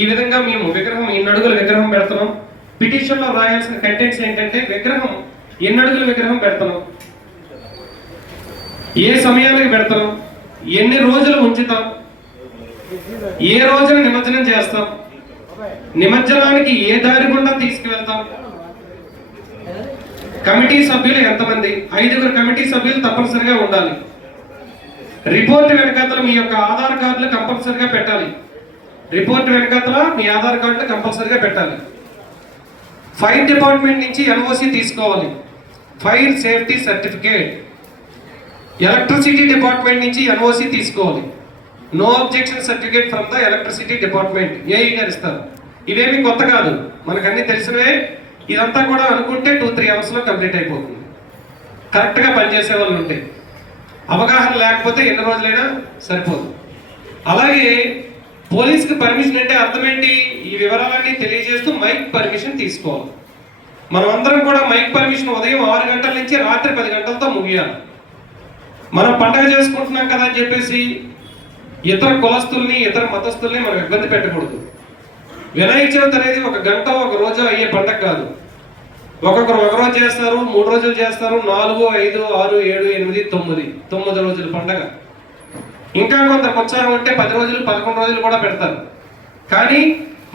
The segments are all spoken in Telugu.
ఈ విధంగా మేము విగ్రహం ఎన్ని అడుగుల విగ్రహం పెడుతున్నాం. పిటిషన్లో రాయాల్సిన కంటెంట్స్ ఏంటంటే విగ్రహం ఎన్నడుగుల విగ్రహం పెడుతున్నాం. ఏ సమయానికి పెడతాం ఎన్ని రోజులు ఉంచుతాం? ఏ రోజున నిమజ్జనం చేస్తాం? నిమజ్జనానికి ఏ దారి గుండా తీసుకువెళ్తాం? కమిటీ సభ్యులు ఎంతమంది? ఐదుగురు కమిటీ సభ్యులు తప్పనిసరిగా ఉండాలి. రిపోర్ట్ వెనకాతలు మీ యొక్క ఆధార్ కార్డులు కంపల్సరిగా పెట్టాలి. రిపోర్ట్ వెనకాతల మీ ఆధార్ కార్డులో కంపల్సరిగా పెట్టాలి. ఫైర్ డిపార్ట్మెంట్ నుంచి ఎన్ఓసి తీసుకోవాలి. Fire safety certificate. Electricity department నుంచి ఎన్ఓసి తీసుకోవాలి. No objection certificate from the electricity department. AE గారు ఇస్తారు. ఇవేమి కొత్త కాదు. మనకు అన్ని తెలిసినవే. ఇదంతా కూడా అనుకుంటే టూ త్రీ అవర్స్లో కంప్లీట్ అయిపోతుంది. కరెక్ట్గా పనిచేసే వాళ్ళు ఉంటాయి అవగాహన లేకపోతే ఎన్ని రోజులైనా సరిపోదు. అలాగే పోలీస్కి పర్మిషన్ అంటే అర్థం ఏంటి ఈ వివరాలన్నీ తెలియజేస్తూ మైక్ పర్మిషన్ తీసుకోవాలి. మనం అందరం కూడా మైక్ పర్మిషన్ ఉదయం ఆరు గంటల నుంచి రాత్రి పది గంటలతో ముగియాలి. మనం పండగ చేసుకుంటున్నాం కదా అని చెప్పేసి ఇతర కులస్తుల్ని ఇతర మతస్థుల్ని మనం ఇబ్బంది పెట్టకూడదు. వినాయక చవితి అనేది ఒక గంట ఒక రోజు అయ్యే పండగ కాదు. ఒక్కొక్కరు ఒక రోజు చేస్తారు మూడు రోజులు చేస్తారు నాలుగు ఐదు ఆరు ఏడు ఎనిమిది తొమ్మిది. తొమ్మిది రోజుల పండగ. ఇంకా కొందరు ఉత్సాహం ఉంటే పది రోజులు పదకొండు రోజులు కూడా పెడతారు. కానీ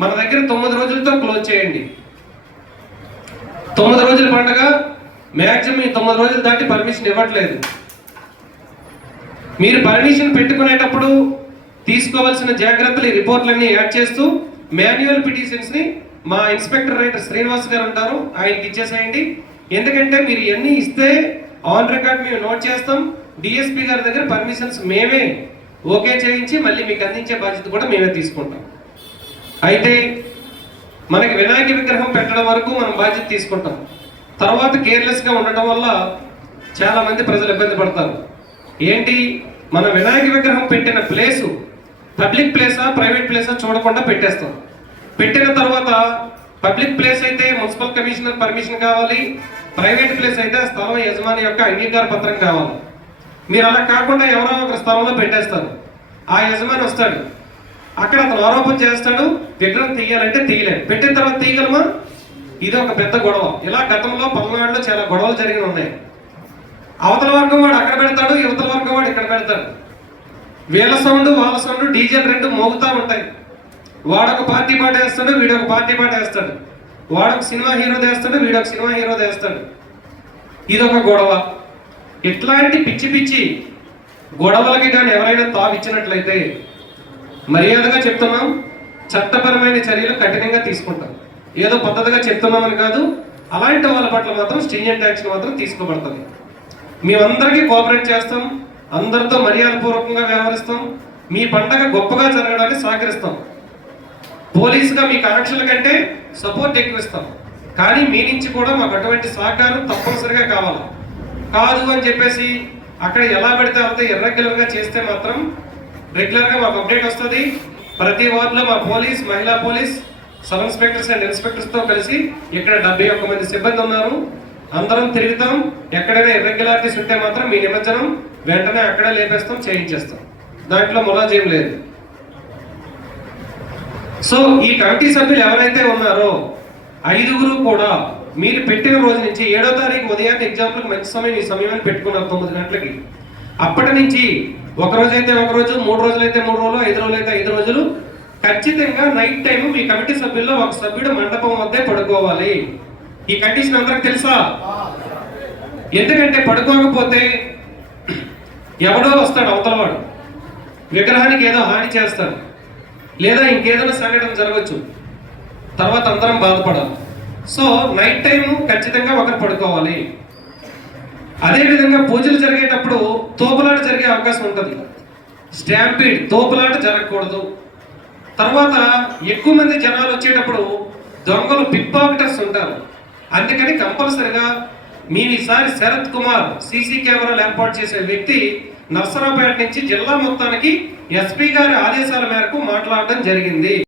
మన దగ్గర తొమ్మిది రోజులతో క్లోజ్ చేయండి. తొమ్మిది రోజుల పండగ మ్యాక్సిమం ఈ తొమ్మిది రోజులు దాటి పర్మిషన్ ఇవ్వట్లేదు. మీరు పర్మిషన్ పెట్టుకునేటప్పుడు తీసుకోవాల్సిన జాగ్రత్తలు ఈ రిపోర్ట్లన్నీ యాడ్ చేస్తూ మాన్యువల్ పిటిషన్స్ని మా ఇన్స్పెక్టర్ రైటర్ శ్రీనివాస్ గారు ఉంటారు ఆయనకి ఇచ్చేసేయండి. ఎందుకంటే మీరు ఇవన్నీ ఇస్తే ఆన్ రికార్డ్ మేము నోట్ చేస్తాం. డిఎస్పి గారి దగ్గర పర్మిషన్స్ మేమే ఓకే చేయించి మళ్ళీ మీకు అందించే బాధ్యత కూడా మేమే తీసుకుంటాం. అయితే మనకి వినాయక విగ్రహం పెట్టడం వరకు మనం బాధ్యత తీసుకుంటాం. తర్వాత కేర్లెస్గా ఉండటం వల్ల చాలామంది ప్రజలు ఇబ్బంది పడతారు. ఏంటి? మన వినాయక విగ్రహం పెట్టిన ప్లేసు పబ్లిక్ ప్లేసా ప్రైవేట్ ప్లేసా చూడకుండా పెట్టేస్తాం. పెట్టిన తర్వాత పబ్లిక్ ప్లేస్ అయితే మున్సిపల్ కమిషనర్ పర్మిషన్ కావాలి ప్రైవేట్ ప్లేస్ అయితే ఆ స్థలం యజమాని యొక్క అంగీకార పత్రం కావాలి. మీరు అలా కాకుండా ఎవరో ఒక స్థలంలో పెట్టేస్తారు. ఆ యజమాని వస్తాడు. అక్కడ అతను ఆరోపణ చేస్తాడు. విగ్రహం తీయాలంటే తీయలేం పెట్టిన తర్వాత తీయగలమా? ఇది ఒక పెద్ద గొడవ. ఇలా గతంలో పల్నాడులో చాలా గొడవలు జరిగి ఉన్నాయి. అవతల వర్గం వాడు అక్కడ పెడతాడు యువతల వర్గం వాడు ఇక్కడ పెడతాడు. వీళ్ళ సౌండ్ వాళ్ళ సౌండ్ డీజే రెండు మోగుతూ ఉంటాయి. వాడొక పార్టీ పాట వేస్తాడు వీడొక పార్టీ పాట వేస్తాడు. వాడొక సినిమా హీరో వేస్తాడు వీడొక సినిమా హీరో వేస్తాడు ఇదొక గొడవ. ఇట్లాంటి పిచ్చి పిచ్చి గొడవలకి కానీ ఎవరైనా తావిచ్చినట్లయితే మర్యాదగా చెప్తున్నాం చట్టపరమైన చర్యలు కఠినంగా తీసుకుంటాం. ఏదో పద్ధతిగా చెప్తున్నామని కాదు అలాంటి వాళ్ళ పట్ల మాత్రం స్ట్రింజెంట్ యాక్షన్ మాత్రం తీసుకోబడుతుంది. మేమందరికీ కోఆపరేట్ చేస్తాం అందరితో మర్యాదపూర్వకంగా వ్యవహరిస్తాం మీ పండగ గొప్పగా జరగడానికి సహకరిస్తాం. పోలీసుగా మీకు ఆంక్షల కంటే సపోర్ట్ ఎక్కువ ఇస్తాం. కానీ మీ నుంచి కూడా మాకు అటువంటి సహకారం తప్పనిసరిగా కావాలి. కాదు అని చెప్పేసి అక్కడ ఎలా పెడితే అంత ఇర్రెగ్యులర్గా చేస్తే మాత్రం రెగ్యులర్గా మాకు అప్డేట్ వస్తుంది. ప్రతి వార్డులో మా పోలీస్ మహిళా పోలీస్ సబ్ ఇన్స్పెక్టర్స్ అండ్ ఇన్స్పెక్టర్స్తో కలిసి ఇక్కడ డెబ్బై ఒక్క మంది సిబ్బంది ఉన్నారు. అందరం తిరుగుతాం. ఎక్కడైనా ఇర్రెగ్యులారిటీస్ ఉంటే మాత్రం మీ నిమజ్జనం వెంటనే అక్కడే లేపేస్తాం చేయించేస్తాం. దాంట్లో ములాజేం లేదు. సో ఈ కమిటీ సభ్యులు ఎవరైతే ఉన్నారో ఐదుగురు కూడా మీరు పెట్టిన రోజు నుంచి ఏడో తారీఖు ఉదయాన్నే ఎగ్జాంపుల్ మంచి సమయం ఈ సమయాన్ని పెట్టుకున్నారు తొమ్మిది గంటలకి. అప్పటి నుంచి ఒక రోజు అయితే ఒక రోజు మూడు రోజులు అయితే మూడు రోజులు ఐదు రోజులు అయితే ఐదు రోజులు. ఖచ్చితంగా నైట్ టైం మీ కమిటీ సభ్యుల్లో ఒక సభ్యుడు మండపం వద్దే పడుకోవాలి. ఈ కండిషన్ అందరికి తెలుసా? ఎందుకంటే పడుకోకపోతే ఎవడో వస్తాడు అవతలవాడు. విగ్రహానికి ఏదో హాని చేస్తాడు. లేదా ఇంకేదైనా సంఘటన జరగచ్చు తర్వాత అందరం బాధపడాలి. సో నైట్ టైం ఖచ్చితంగా ఒకరు పడుకోవాలి. అదేవిధంగా పూజలు జరిగేటప్పుడు తోపులాట జరిగే అవకాశం ఉంటుంది. స్టాంపీడ్ తోపులాట జరగకూడదు. తర్వాత ఎక్కువ మంది జనాలు వచ్చేటప్పుడు దొంగలు పిక్ పాకెటర్స్ ఉంటారు. అందుకని కంపల్సరిగా మీ ఈసారి శరత్ కుమార్ సీసీ కెమెరాలు ఏర్పాటు చేసే వ్యక్తి నర్సరావుపేట నుంచి జిల్లా మొత్తానికి ఎస్పీ గారి ఆదేశాల మేరకు మాట్లాడడం జరిగింది.